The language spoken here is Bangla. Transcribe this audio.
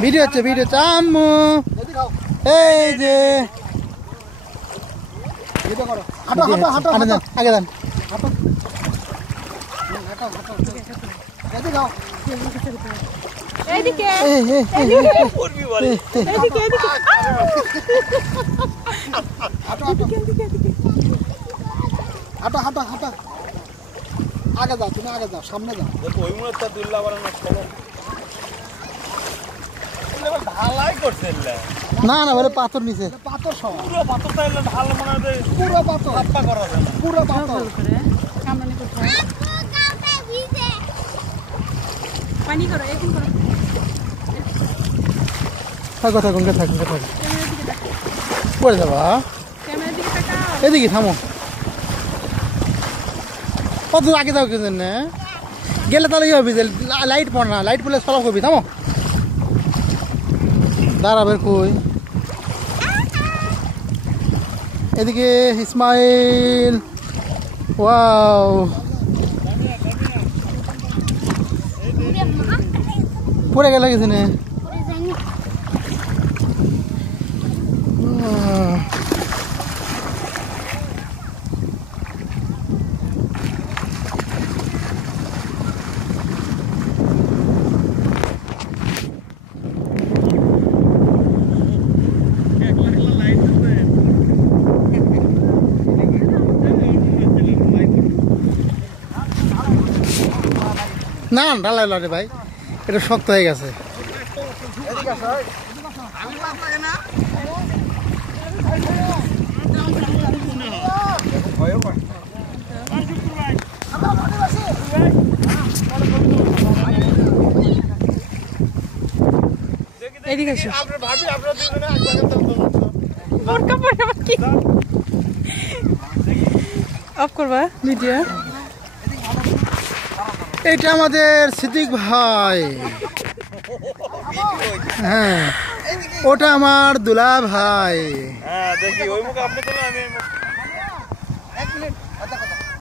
ভিডিও হচ্ছে আম্মু এই যে আগে যান আগে যাও তুমি আগে যাও সামনে যাও ওই মুহূর্তে দুল্লা বানানো না না বলে পাথর নিচে পাথর সব পুরো পাথর তাইলে ঢাল মনে হয় পুরো পাথর হাপ্পা করা যাবে পুরো পাথর কামরানি করতে হয় পানি করো এখন করো কথা কোনটা থাকুন কথা পড়ে যাবা ক্যামেরার দিকে তাকাও এদিকে থামো কত আগে যাও কি জন্য গেলে তাহলে কি হবে লাইট পড় না লাইট পড়লে সব করবি থামো দাঁড়াবে কই এদিকে ইসমাইল ওয়াও পড়ে গেল কিছু না না ঢালাই রে ভাই এটা শক্ত হয়ে গেছে অফ করবা ভিডিও এটা আমাদের সিদ্দিক ভাই হ্যাঁ ওটা আমার দুলা ভাই হ্যাঁ দেখি ওই মুখে আপনি